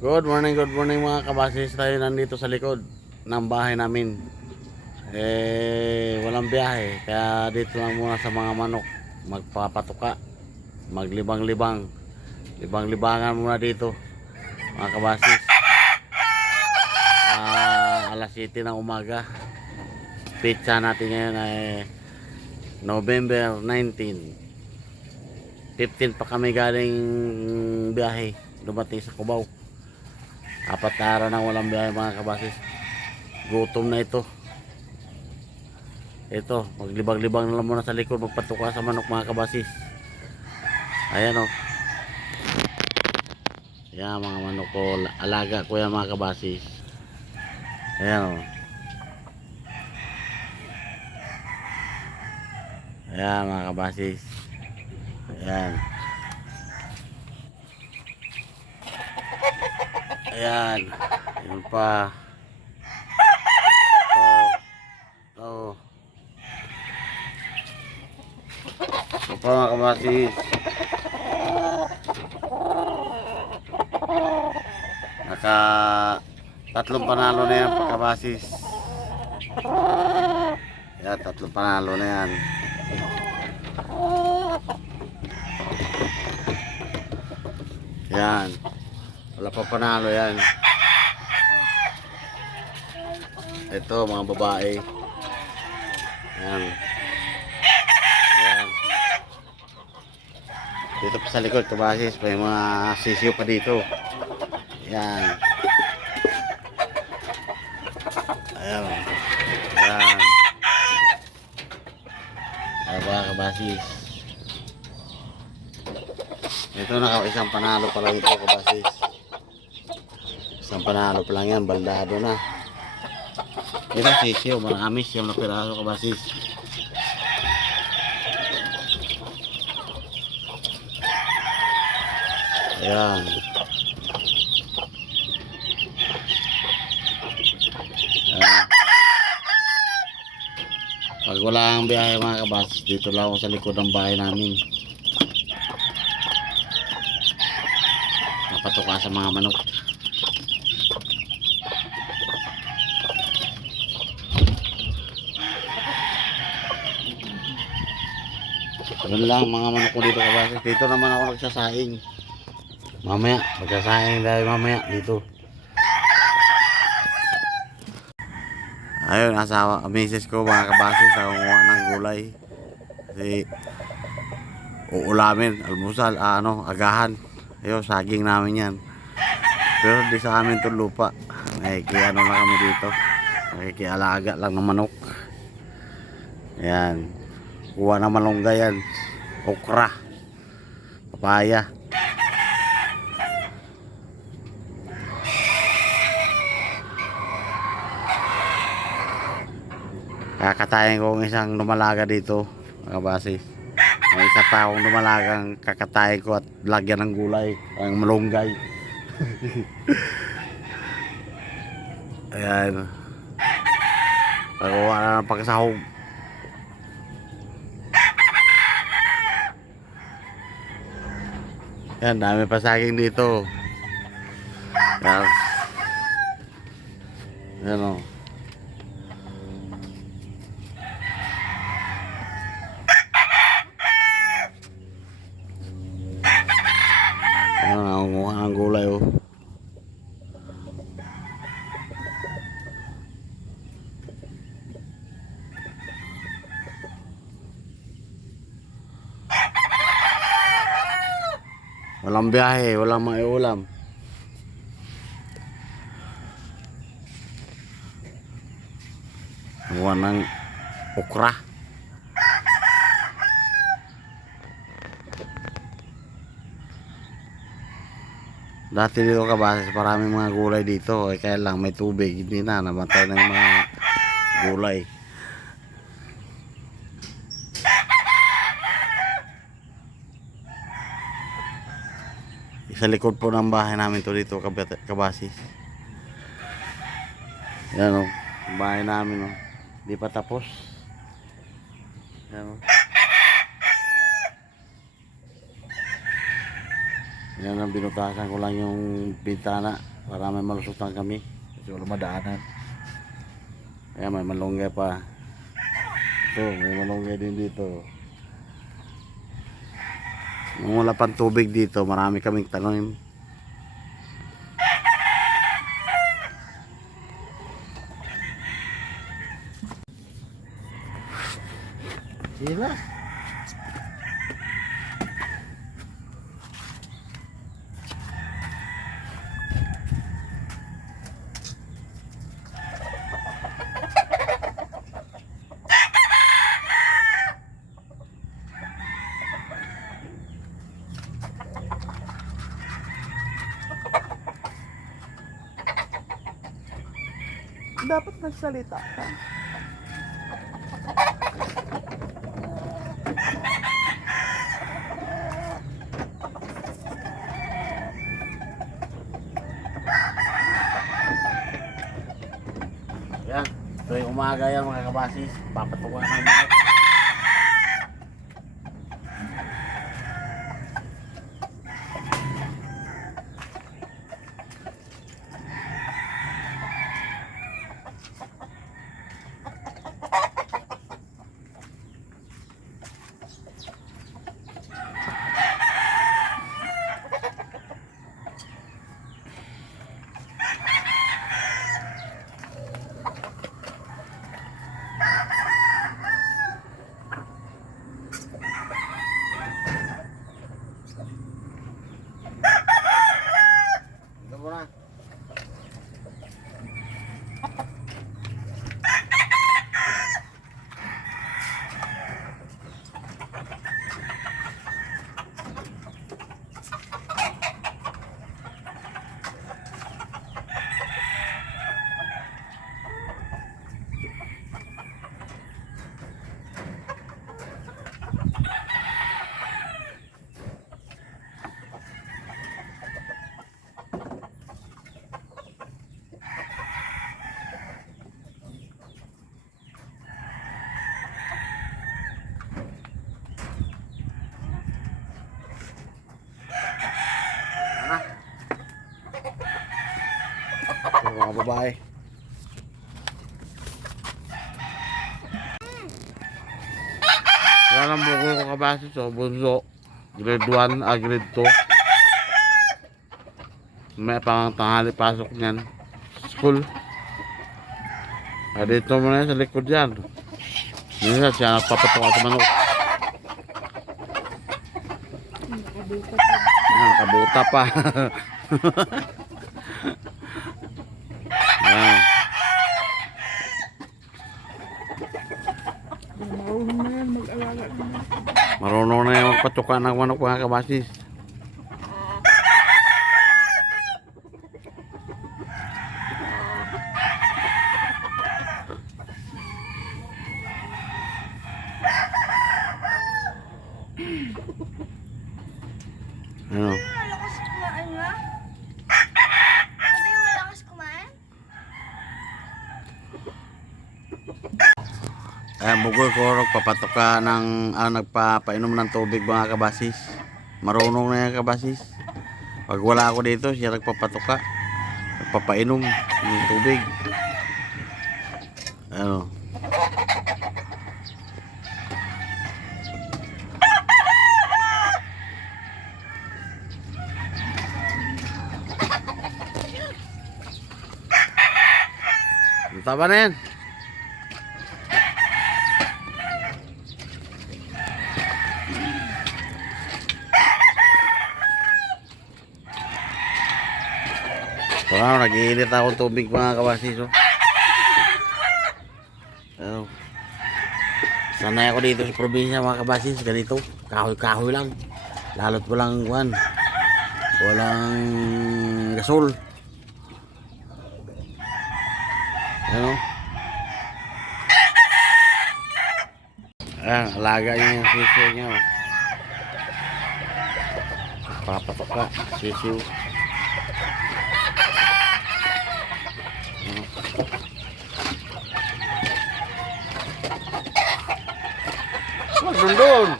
Good morning mga kabasis. Tayo nandito sa likod ng bahay namin. Walang biyahe. Kaya dito lang muna sa mga manok. Magpapatuka. Maglibang-libang. Libang-libangan muna dito mga kabasis. Alas 7 ng umaga. Pizza natin ngayon ay November 19. 15 pa kami galing biyahe. Dumating sa Cubao. 4 na araw nang walang biyahe mga kabasis. Gutom na ito. Ito, maglibang-libang na lang muna sa likod. Magpatuka sa manok mga kabasis. Ayan o. Yan mga manok ko. Alaga ko yan mga kabasis. Ayan o. Ayan mga kabasis. Ayan. Ayan. Ayan pa. Ito. Ito pa mga kabasis. Tatlong panalo na yan pagkabasis. Yan, tatlong panalo na yan. Yan. Wala pa panalo yan. Ito mga babae. Yan. Yan. Dito pa sa likod kabasis, may mga sisiyo pa dito. Yan. Ayan. Ayan. Ayan mga kabasis. Ito isang panalo pa lang ito kabasis. Isang panalo pa lang yan, baldado na. Ito sisiyo, marami siyam na piraso kabasis. Ayan. Ayan. Pag wala ang biyahe mga kabasis, dito lang ako sa likod ng bahay namin. Napatuka sa mga manok. Ganun lang mga manok ko dito kabasis. Dito naman ako nagsasaing. Mamaya, magsasaing dahil mamaya dito. Ayun, asawa, misis ko mga kabasis, nakunguha ng gulay. Kasi uulamin, almusal, agahan. Ayun, saging namin yan. Pero di sa amin itong lupa. Nakikiano lang kami dito. Nakikialaga lang ng manok. Ayan. Kuha na malunggay yan. Okra. Papaya. Kakatayin ko ng isang lumalaga dito mga basis. May isa pa akong lumalagang kakatayin ko at lagyan ng gulay ang malunggay. Ayan. Pagkuha na ng pagsahog. Yan, dami pa saging dito. Yan. Yan o. Yan, nakunguha ng gulay o. Walang biyahe, walang maiulam. Gawa ng okra. Dati dito kabasis, maraming mga gulay dito. Kaya lang may tubig, hindi na, namatay na yung mga gulay. Sa likod po ng bahay namin to dito kabasis. Yan o, bahay namin o. Di pa tapos. Yan o. Yan ang binutasan ko lang yung bintana para may malusutan kami. Kasi wala madaanan. Ayan, may malunggay pa. Ito, may malunggay din dito. Nung wala pang tubig dito, marami kaming tanim. Sila. Dapat nagsalita ka. Yan, tuwing umaga yan mga kabasis, papatukan ng mga. Ito mo na. Ito, mga babae. Yan ang buko ko kabasis, so bunso. Grade 1, grade 2. May pang tanghali pasok niyan. School. Dito mo na yan sa likod yan. Minsan siya nagpapatok sa manok. Kabuta pa. Ayan. Marunong na yan mag-alaga naman. Marunong na yung magpatuka ng manok mga kabasis. Ano? Malakas kumain nga? Pwede yung malakas kumain? Bugol ko nagpapatuka ng nagpapainom ng tubig mga kabasis. Marunong na yan kabasis. Pag wala ako dito, siya nagpapatuka. Nagpapainom ng tubig. Ano? Tama na yan. Wow, nag-iinit akong tubig mga kabasis. Oh. Sanay ako dito sa probinsya mga kabasis. Ganito, kahoy-kahoy lang. Lalo't walang kuwan. Walang gasol. Ano? Alaga niya yung sisiw niya. Papatok ka, sisiw. Wag doon.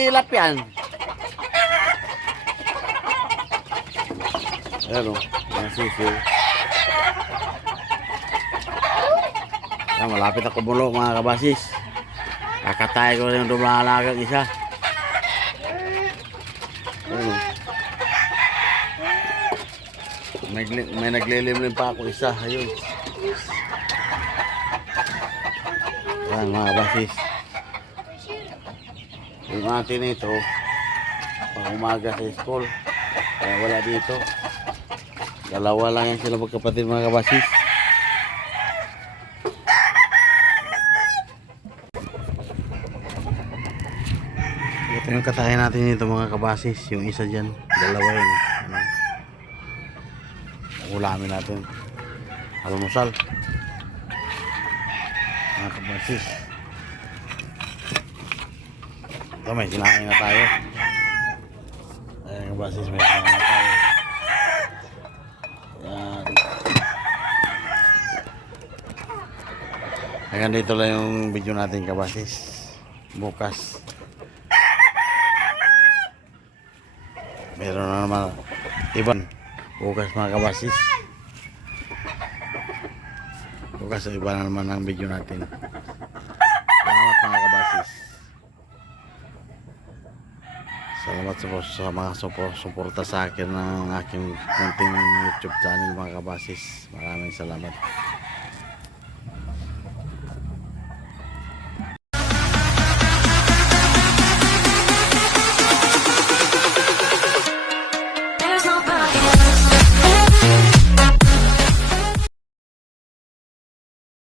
Iilap yan. Ayan o, mga sisiw. Ayan, malapit ako bulo mga kabasis. Kakatay ko yung dumalagang isa. Ayan o. May naglilimlim pa ako isa. Ayun. Ayan mga kabasis. Yung atin ito, pag umaga sa school, kaya wala dito. Dalawa lang yan sila magkapatid mga kabasis. Ito yung katayin natin dito mga kabasis. Yung isa dyan, dalawa yun. Ano? Ulamin natin. Almusal. Mga kabasis. Ito may sinain na tayo. Ayan kabasis, may sinain na tayo. Ayan. Hanggang dito lang yung video natin kabasis. Bukas meron na naman iban. Bukas mga kabasis. Bukas iba na naman ang video natin. Salamat mga kabasis. Salamat sa mga suporta sa akin ng aking konting YouTube channel mga kabasis. Maraming salamat.